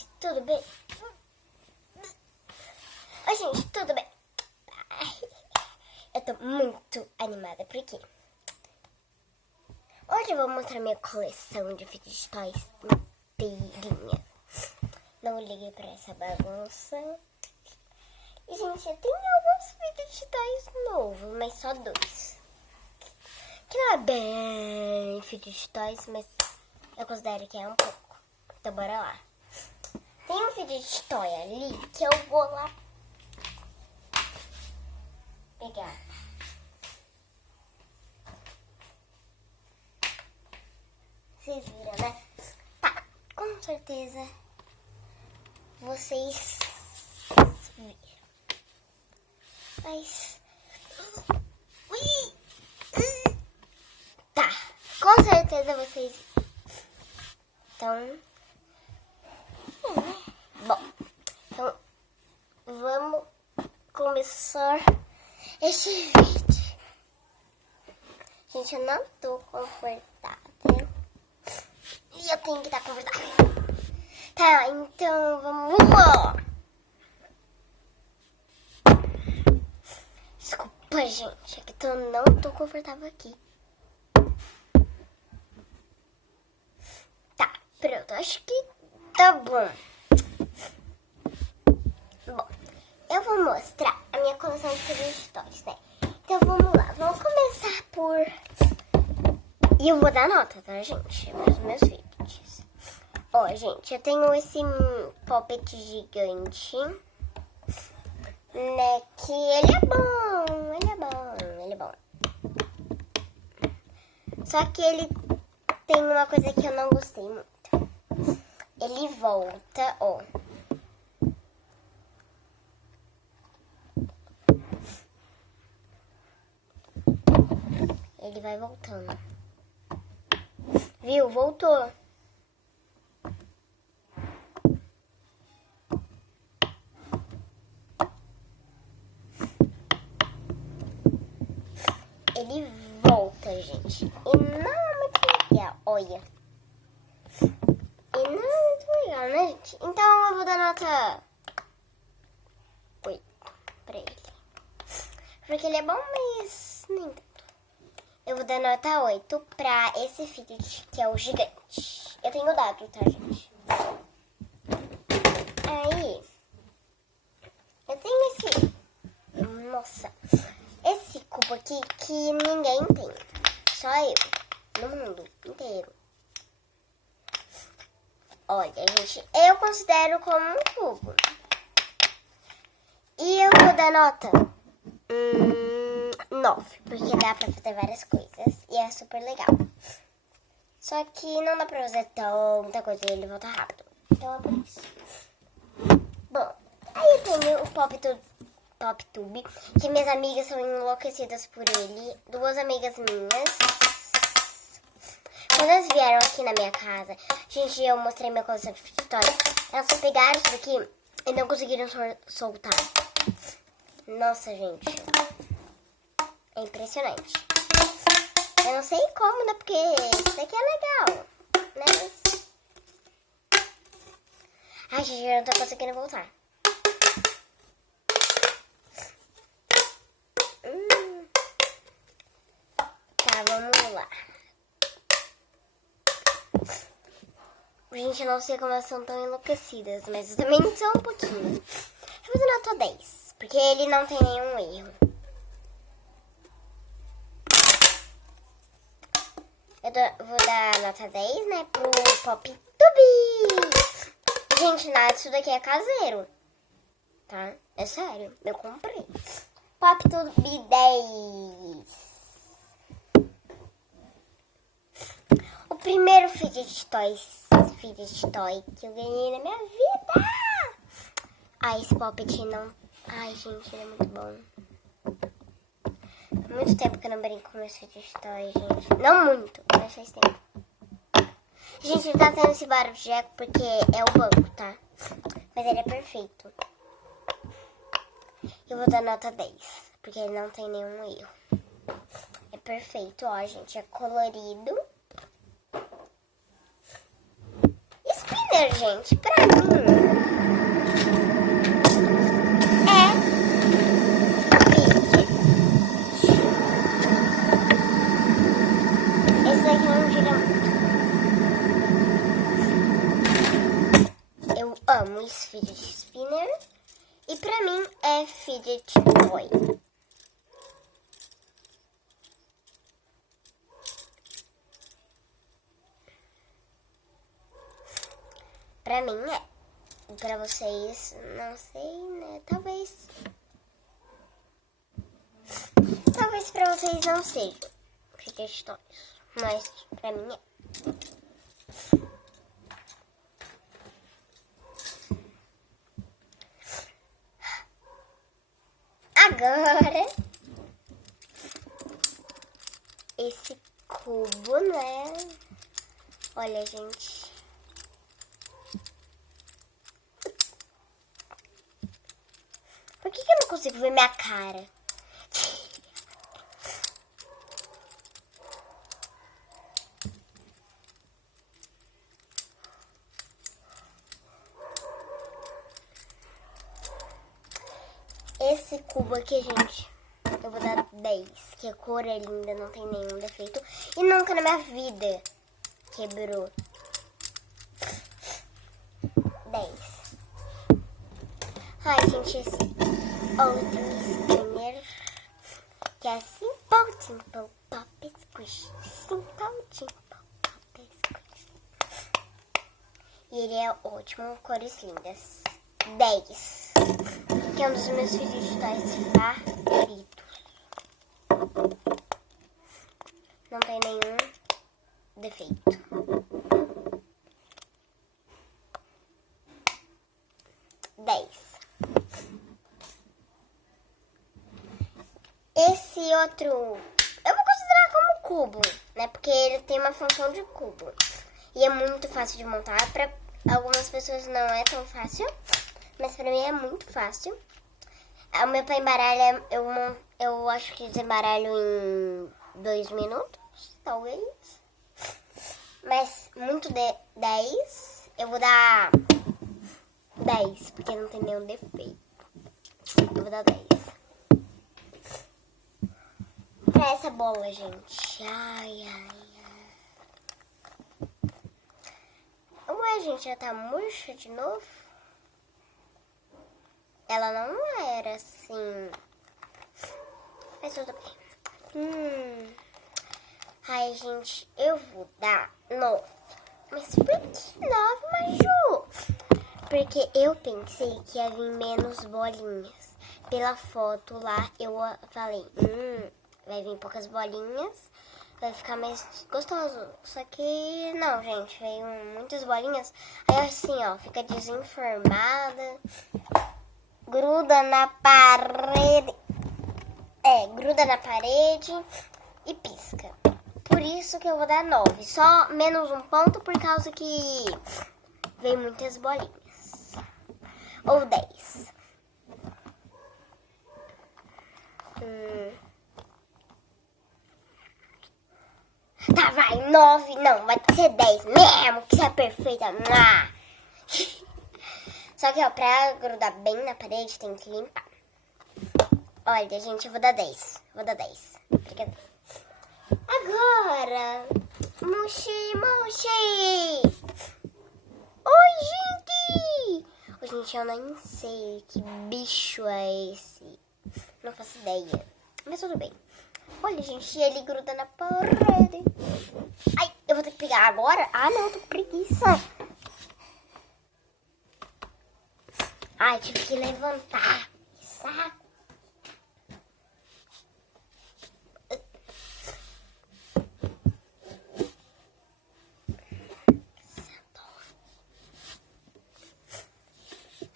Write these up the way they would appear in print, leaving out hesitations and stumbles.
gente, tudo bem? Oi, gente, tudo bem? Eu tô muito animada porque hoje eu vou mostrar minha coleção de fidget toys inteirinha. Não liguei pra essa bagunça. E, gente, eu tenho alguns fidget toys novos, mas só 2. Que não é bem fidget toys, mas eu considero que é um pouco. Então, bora lá. Tem um fidget toy ali que eu vou lá pegar. Vocês viram, né? Tá, com certeza vocês viram. Mas... Ui! Tá, com certeza vocês viram. Então... Bom, então vamos começar este vídeo. Gente, eu não tô confortável. E eu tenho que estar confortável. Tá, então vamos lá. Desculpa, gente, é que eu não tô confortável aqui. Tá, pronto, acho que tá bom. Bom, eu vou mostrar a minha coleção de fidget toys, né? Então vamos lá, vamos começar por... E eu vou dar nota, tá, gente? Para os meus fidgets. Ó, gente, eu tenho esse poppet gigante, né? Que ele é bom, ele é bom, ele é bom. Só que ele tem uma coisa que eu não gostei muito. Ele volta, ó. Ele vai voltando. Viu? Voltou. Ele volta, gente. E não é muito legal, olha. E não é muito legal, né, gente? Então eu vou dar nota 8 pra ele. Porque ele é bom, mas nem tanto. Eu vou dar nota 8 pra esse fidget, que é o gigante. Eu tenho dado, tá, gente? Aí, eu tenho esse... Nossa, esse cubo aqui que ninguém tem. Só eu, no mundo inteiro. Olha, gente, eu considero como um cubo. E eu vou dar nota 9, porque dá pra fazer várias coisas e é super legal. Só que não dá pra fazer tanta coisa e ele volta rápido. Então é por isso. Bom, aí eu tenho o Pop Tube, que minhas amigas são enlouquecidas por ele. 2 amigas minhas. Quando elas vieram aqui na minha casa, gente, eu mostrei minha coleção de fidget toys. Elas só pegaram isso daqui e não conseguiram soltar. Nossa, gente. É impressionante. Eu não sei como, né? Porque isso daqui é legal, né? Ai, gente, eu não tô conseguindo voltar. Tá, vamos lá. Gente, eu não sei como elas são tão enlouquecidas, mas eu também sou um pouquinho. Eu vou dar nota 10, porque ele não tem nenhum erro. Vou dar nota 10, né, pro Pop Tube. Gente, nada disso daqui é caseiro, tá? É sério, eu comprei. Pop Tube 10. O primeiro fidget toy que eu ganhei na minha vida. Ai, esse poppet não... Ai, gente, ele é muito bom. Há muito tempo que eu não brinco com esse fidget toy, gente. Não muito, mas faz tempo. Gente, tá tendo esse barulho de eco porque é o banco, tá? Mas ele é perfeito. Eu vou dar nota 10, porque ele não tem nenhum erro. É perfeito, ó, gente. É colorido. spinner, gente, pra mim, é fidget. Esse daqui não gira muito. Eu amo esse fidget spinner. E pra mim é fidget toy. Pra mim é. Pra vocês, não sei, né? Talvez pra vocês não seja fidget toys. Mas pra mim é. Agora, esse cubo, né? Olha, gente. Por que eu não consigo ver minha cara? Esse cubo aqui, gente, eu vou dar 10. Que a cor é linda, não tem nenhum defeito. E nunca na minha vida quebrou. 10. Ai, gente, esse outro spinner que é Simple, Simple Pop Squish. Simple, Simple Pop Squish. E ele é ótimo, cores lindas. 10. Que é um dos meus fidget toys favoritos. Não tem nenhum defeito. Esse outro eu vou considerar como cubo, né? Porque ele tem uma função de cubo. E é muito fácil de montar. Para algumas pessoas não é tão fácil, mas para mim é muito fácil. O meu pai embaralha, eu acho que desembaralho em 2 minutos, talvez. Mas muito de 10, eu vou dar 10, porque não tem nenhum defeito. Eu vou dar 10. Pra essa bola, gente. Ai, ai, ai. Ué, gente, já tá murcha de novo? Ela não era assim. Mas tudo bem. Ai, gente, eu vou dar 9. Mas por que 9, Maju? Porque eu pensei que ia vir menos bolinhas. Pela foto lá, eu falei, vai vir poucas bolinhas, vai ficar mais gostoso. Só que não, gente, veio muitas bolinhas. Aí assim, ó, fica desenformada, gruda na parede. Gruda na parede e pisca. Por isso que eu vou dar 9. Só menos um ponto por causa que veio muitas bolinhas. Ou 10. Tá, vai, 9. Não, vai ser 10 mesmo, que você é perfeita. Só que, ó, pra grudar bem na parede, tem que limpar. Olha, gente, eu vou dar 10. Vou dar 10. Agora, Mochi, Mochi. Oi, gente. Ô, gente, eu nem sei que bicho é esse. Não faço ideia. Mas tudo bem. Olha, gente, ele gruda na parede. Ai, eu vou ter que pegar agora? Ah, não, tô com preguiça. Ai, tive que levantar. Que saco.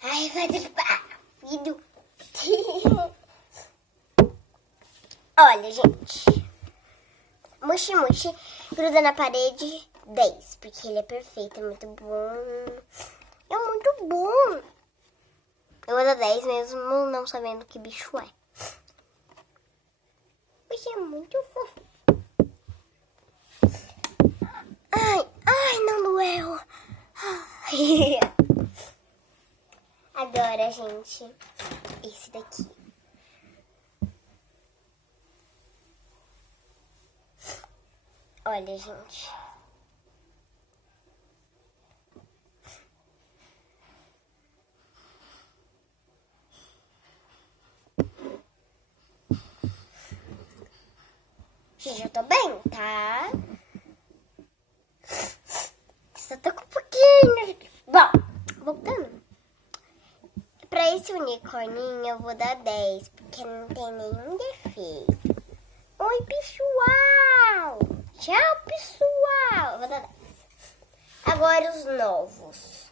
Ai, vai derrubar, filho. Olha, gente. Mochi Mochi gruda na parede 10, porque ele é perfeito, é muito bom. É muito bom. Eu vou dar 10 mesmo não sabendo que bicho é. Você é muito fofo. Ai, ai, não doeu. Ai. Agora, gente, esse daqui. Olha, gente. Gente, eu tô bem, tá? Só tô com um pouquinho. Bom, voltando. Pra esse unicorninho eu vou dar 10, porque não tem nenhum defeito. Oi, pessoal! Tchau, pessoal! Eu vou dar 10. Agora os novos.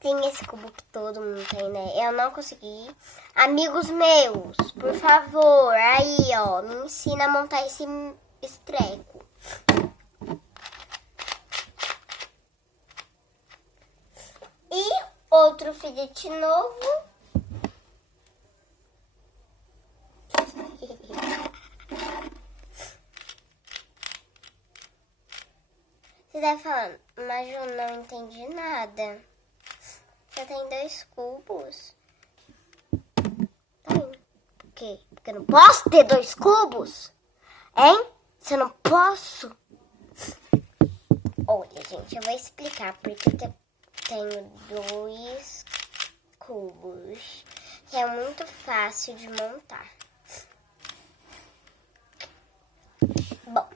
Tem esse cubo que todo mundo tem, né? Eu não consegui. Amigos meus, por favor, aí, ó, me ensina a montar esse treco. E outro filhote novo. Você tá falando, mas eu não entendi nada. Só tem 2 cubos. Tá indo. Por quê? Porque eu não posso ter 2 cubos? Hein? Se eu não posso? Olha, gente, eu vou explicar porque eu tenho 2 cubos. Que é muito fácil de montar. Bom,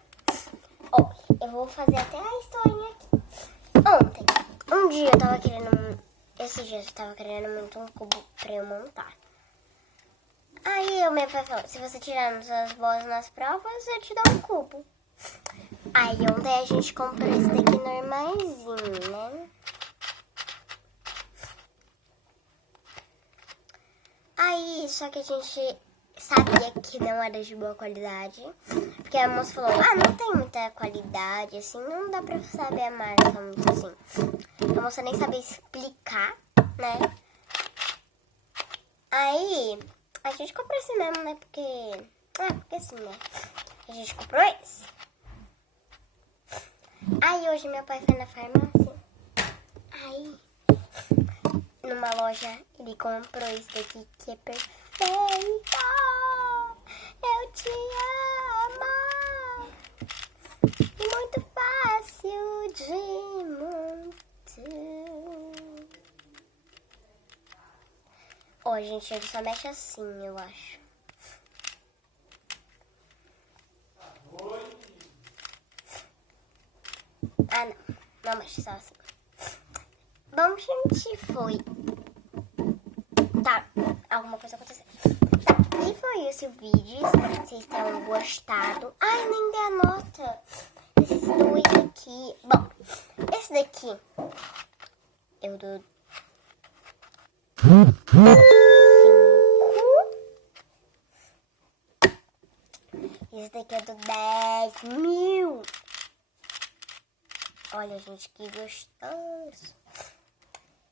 olha, eu vou fazer até a historinha aqui. Ontem, um dia eu tava querendo... Esses dias eu tava querendo muito um cubo pra eu montar. Aí o meu pai falou, se você tirar suas boas nas provas, eu te dou um cubo. Aí ontem a gente comprou esse daqui normalzinho, né? Aí, só que a gente sabia que não era de boa qualidade. Porque a moça falou, não tem muita qualidade, assim, não dá pra saber a marca muito assim. A moça nem sabia explicar, né? Aí, a gente comprou esse mesmo, né? Porque assim, né? A gente comprou esse. Aí, hoje meu pai foi na farmácia. Aí, numa loja, ele comprou esse daqui que é perfeito. Eu te amo. E muito fácil de montar. Ó, gente, ele só mexe assim, eu acho. Não. Não mexe só assim. Bom, gente, foi. Tá, alguma coisa aconteceu. Tá, e foi esse o vídeo. Espero que vocês tenham gostado. Ai, nem dei a nota. Esses 2 aqui. Bom, esse daqui eu dou 5. Esse daqui eu dou 10.000. Olha, gente, que gostoso.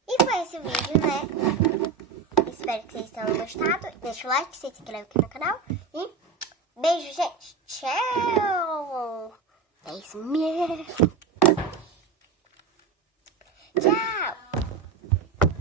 E foi esse o vídeo, né? Espero que vocês tenham gostado. Deixa o like, se inscreve aqui no canal. E beijo, gente. Tchau. 10.000.